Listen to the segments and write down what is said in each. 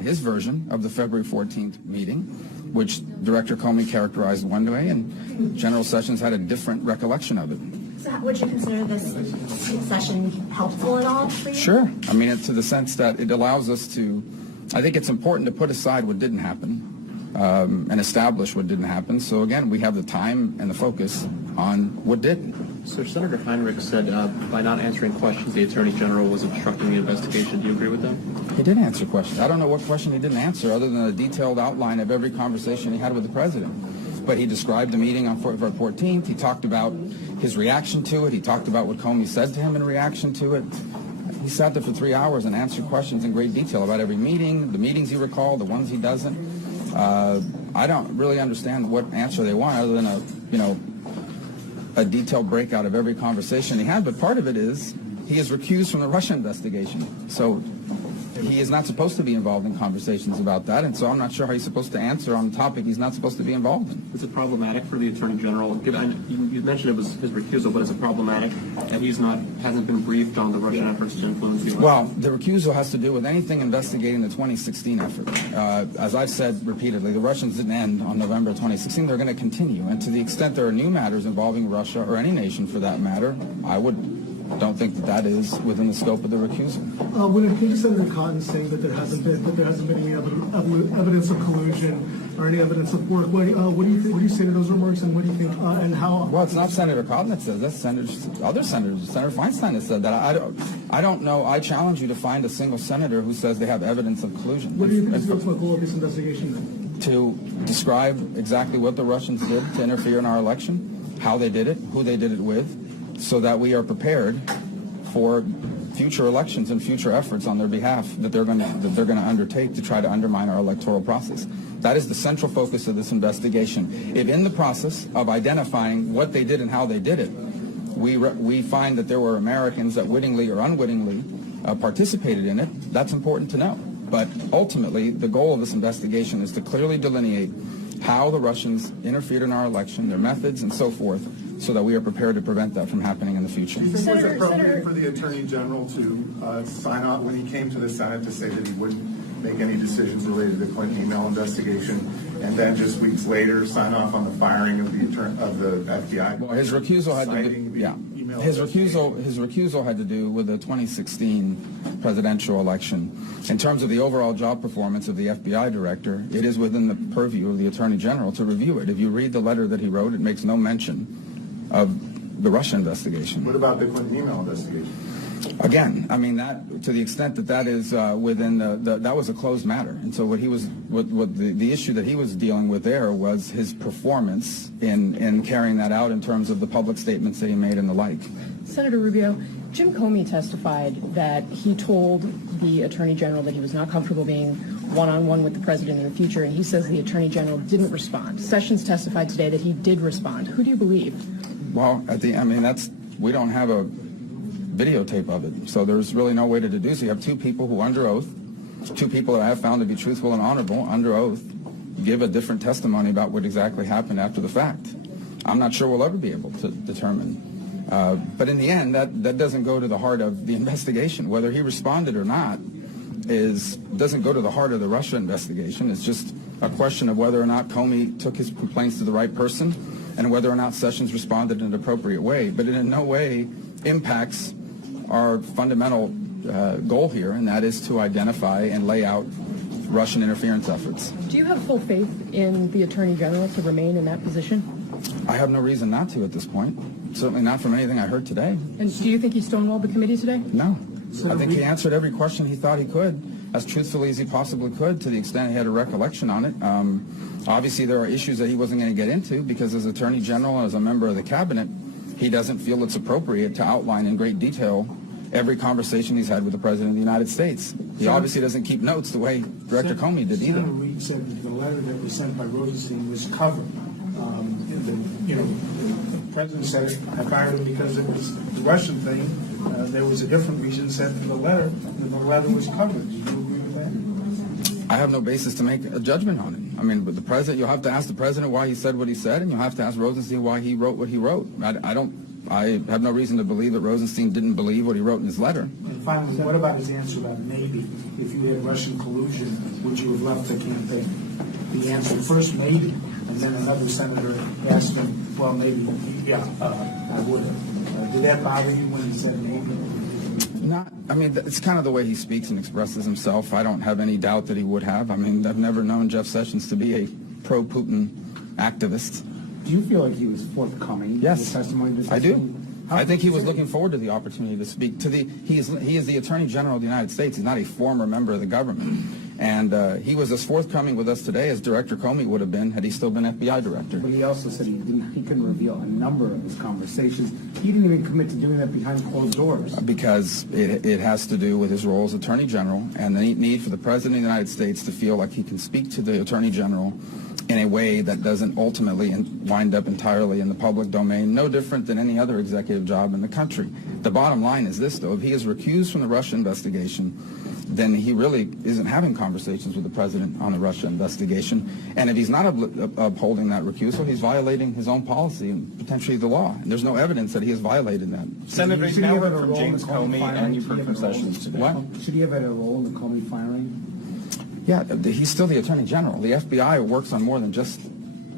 his version of the February 14th meeting, which Director Comey characterized one way, and General Sessions had a different recollection of it. So would you consider this session helpful at all for you? Sure. I mean, to the sense that it allows us to, I think it's important to put aside what didn't happen and establish what didn't happen. So again, we have the time and the focus on what did. So Senator Heinrich said by not answering questions, the Attorney General was obstructing the investigation. Do you agree with that? He did answer questions. I don't know what question he didn't answer other than a detailed outline of every conversation he had with the president. But he described the meeting on February 14th. He talked about his reaction to it. He talked about what Comey said to him in reaction to it. He sat there for 3 hours and answered questions in great detail about every meeting, the meetings he recalled, the ones he doesn't. I don't really understand what answer they want other than a detailed breakout of every conversation he had. But part of it is he is recused from the Russia investigation. So he is not supposed to be involved in conversations about that, and so I'm not sure how he's supposed to answer on a topic he's not supposed to be involved in. Is it problematic for the Attorney General? You mentioned it was his recusal, but is it problematic that hasn't been briefed on the Russian efforts to influence the election? Well, the recusal has to do with anything investigating the 2016 effort. As I've said repeatedly, the Russians didn't end on November 2016. They're going to continue, and to the extent there are new matters involving Russia or any nation for that matter, I don't think that is within the scope of the recusal. When it came to Senator Cotton saying that there hasn't been any evidence of collusion or any evidence of work, what do you say to those remarks, and what do you think and how? Well, it's not Senator Cotton that says that. Other senators. Senator Feinstein has said that. I don't know. I challenge you to find a single senator who says they have evidence of collusion. What do you think is the ultimate goal of this investigation then? To describe exactly what the Russians did to interfere in our election, how they did it, who they did it with, so that we are prepared for future elections and future efforts on their behalf that they're going to undertake to try to undermine our electoral process. That is the central focus of this investigation. If in the process of identifying what they did and how they did it, we find that there were Americans that wittingly or unwittingly participated in it, that's important to know. But ultimately, the goal of this investigation is to clearly delineate how the Russians interfered in our election, their methods, and so forth, so that we are prepared to prevent that from happening in the future. Do you think it was appropriate for the Attorney General to sign off when he came to the Senate to say that he wouldn't make any decisions related to the Clinton email investigation, and then just weeks later sign off on the firing of the FBI? Well, his recusal had to do, his recusal had to do with the 2016 presidential election. In terms of the overall job performance of the FBI director, it is within the purview of the Attorney General to review it. If you read the letter that he wrote, it makes no mention of the Russia investigation. What about the Clinton email investigation? Again, I mean, that to the extent that is within that was a closed matter, and so what the issue that he was dealing with there was his performance in carrying that out in terms of the public statements that he made and the like. Senator Rubio, Jim Comey testified that he told the Attorney General that he was not comfortable being one-on-one with the president in the future, and he says the Attorney General didn't respond. Sessions testified today that he did respond. Who do you believe? Well, we don't have a videotape of it, so there's really no way to deduce. You have two people who, under oath, two people that I have found to be truthful and honorable, under oath, give a different testimony about what exactly happened after the fact. I'm not sure we'll ever be able to determine. But in the end, that doesn't go to the heart of the investigation. Whether he responded or not doesn't go to the heart of the Russia investigation. It's just a question of whether or not Comey took his complaints to the right person and whether or not Sessions responded in an appropriate way. But it in no way impacts our fundamental goal here, and that is to identify and lay out Russian interference efforts. Do you have full faith in the Attorney General to remain in that position? I have no reason not to at this point. Certainly not from anything I heard today. And do you think he stonewalled the committee today? No. I think he answered every question he thought he could, as truthfully as he possibly could, to the extent he had a recollection on it. Obviously, there are issues that he wasn't going to get into because as Attorney General and as a member of the cabinet, he doesn't feel it's appropriate to outline in great detail every conversation he's had with the President of the United States. He obviously doesn't keep notes the way Director Comey did either. Senator Reid said that the letter that was sent by Rosenstein was covered. The President said I fired him because it was the Russian thing. There was a different reason said in the letter, and the letter was covered. Do you agree with that? I have no basis to make a judgment on it. I mean, but the President, you'll have to ask the President why he said what he said, and you'll have to ask Rosenstein why he wrote what he wrote. I have no reason to believe that Rosenstein didn't believe what he wrote in his letter. finally, what about his answer about maybe, if you had Russian collusion, would you have left the campaign? The answer first, maybe, and then another senator asked him, well, maybe, yeah, I would have. Did that bother you when he said maybe? Not, I mean, it's kind of the way he speaks and expresses himself. I don't have any doubt that he would have. I mean, I've never known Jeff Sessions to be a pro-Putin activist. Do you feel like he was forthcoming? Yes, with testimony this I do. evening? I think he was looking forward to the opportunity to speak to he is the Attorney General of the United States. He's not a former member of the government. And he was as forthcoming with us today as Director Comey would have been had he still been FBI director. But he also said he couldn't reveal a number of his conversations. He didn't even commit to doing that behind closed doors. Because it has to do with his role as Attorney General and the need for the President of the United States to feel like he can speak to the Attorney General in a way that doesn't ultimately wind up entirely in the public domain, no different than any other executive job in the country. The bottom line is this, though. If he is recused from the Russia investigation, then he really isn't having conversations with the president on the Russia investigation. And if he's not upholding that recusal, he's violating his own policy and potentially the law. And there's no evidence that he has violated that. Senator, Should you've he now have had heard a from role in James the Comey Comey firing? and you've heard from Sessions today. What? Should he have had a role in the Comey firing? Yeah, he's still the Attorney General. The FBI works on more than just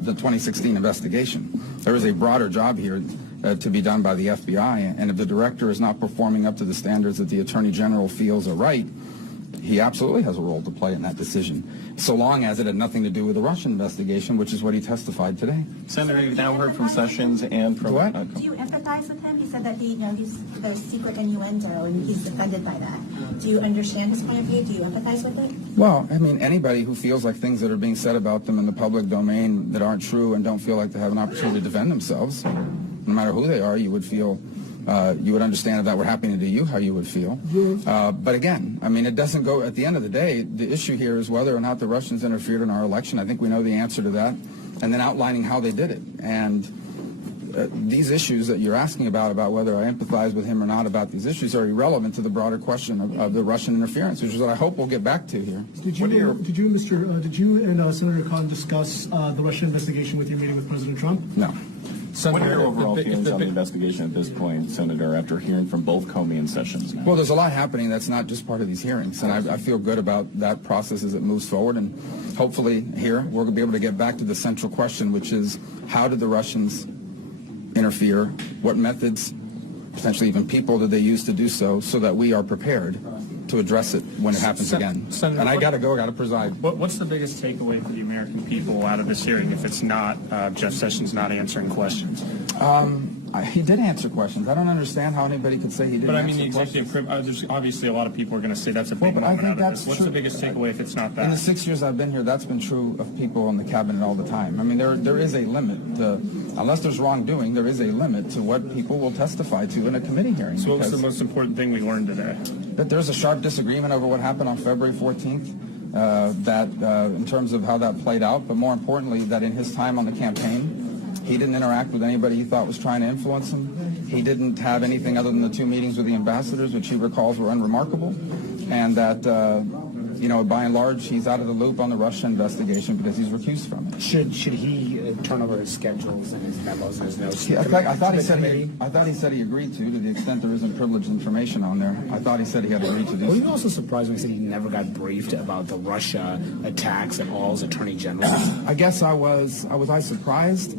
the 2016 investigation. There is a broader job here to be done by the FBI, and if the director is not performing up to the standards that the Attorney General feels are right, he absolutely has a role to play in that decision, so long as it had nothing to do with the Russian investigation, which is what he testified today. Senator, you've now heard from Sessions and from... What? Do you empathize with him? He said that he's the secret innuendo and he's offended by that. Do you understand his point of view? Do you empathize with it? Well, I mean, anybody who feels like things that are being said about them in the public domain that aren't true and don't feel like they have an opportunity to defend themselves, no matter who they are, you would feel... you would understand if that were happening to you, how you would feel. But again, I mean, it doesn't go, at the end of the day, the issue here is whether or not the Russians interfered in our election. I think we know the answer to that. And then outlining how they did it. And these issues that you're asking about whether I empathize with him or not about these issues are irrelevant to the broader question of the Russian interference, which is what I hope we'll get back to here. Did you and Senator Khan discuss the Russia investigation with your meeting with President Trump? No. What are your overall feelings on the investigation at this point, Senator, after hearing from both Comey and Sessions now? Well, there's a lot happening that's not just part of these hearings, and I feel good about that process as it moves forward, and hopefully here we're going to be able to get back to the central question, which is how did the Russians interfere? What methods, potentially even people, did they use to do so that we are prepared to address it when it happens again? Senator, and I got to preside. What's the biggest takeaway for the American people out of this hearing if it's not Jeff Sessions not answering questions? He did answer questions. I don't understand how anybody could say he didn't But I answer mean, the questions. executive, there's obviously a lot of people are going to say that's a big Well, but I moment think out of that's this. What's true. the biggest takeaway if it's not that? In the 6 years I've been here, that's been true of people in the cabinet all the time. I mean, there is a limit to, unless there's wrongdoing, there is a limit to what people will testify to in a committee hearing. So what was the because most important thing we learned today? that there's a sharp disagreement over what happened on February 14th, in terms of how that played out, but more importantly, that in his time on the campaign, he didn't interact with anybody he thought was trying to influence him. He didn't have anything other than the 2 meetings with the ambassadors, which he recalls were unremarkable, and that, by and large, he's out of the loop on the Russia investigation because he's recused from it. Should he turn over his schedules and his memos and his notes? I thought he said he agreed to the extent there isn't privileged information on there. I thought he said he had agreed to do Were so. you also surprised when he said he never got briefed about the Russia attacks at all as Attorney General? I guess I was surprised?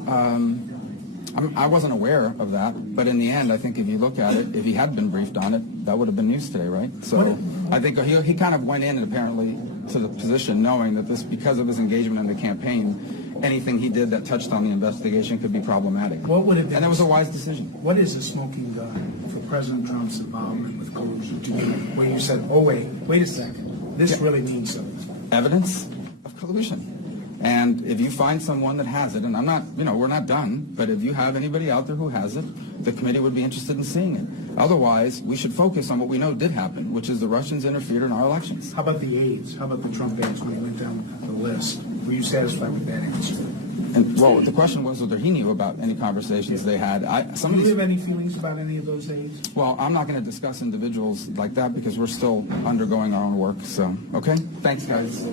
I wasn't aware of that, but in the end, I think if you look at it, if he had been briefed on it, that would have been news today, right? So I think he kind of went in apparently to the position knowing that this, because of his engagement in the campaign, anything he did that touched on the investigation could be problematic. What would it be? And it was a wise decision. What is the smoking gun for President Trump's involvement with collusion to you, where you said, oh, wait a second, this really means something? Evidence of collusion. And if you find someone that has it, and I'm not, we're not done, but if you have anybody out there who has it, the committee would be interested in seeing it. Otherwise, we should focus on what we know did happen, which is the Russians interfered in our elections. How about the aides? How about the Trump aides when he went down the list? Were you satisfied with that answer? And, well, the question was whether he knew about any conversations they had. Do you have any feelings about any of those aides? Well, I'm not going to discuss individuals like that because we're still undergoing our own work. So, okay? Thanks, guys.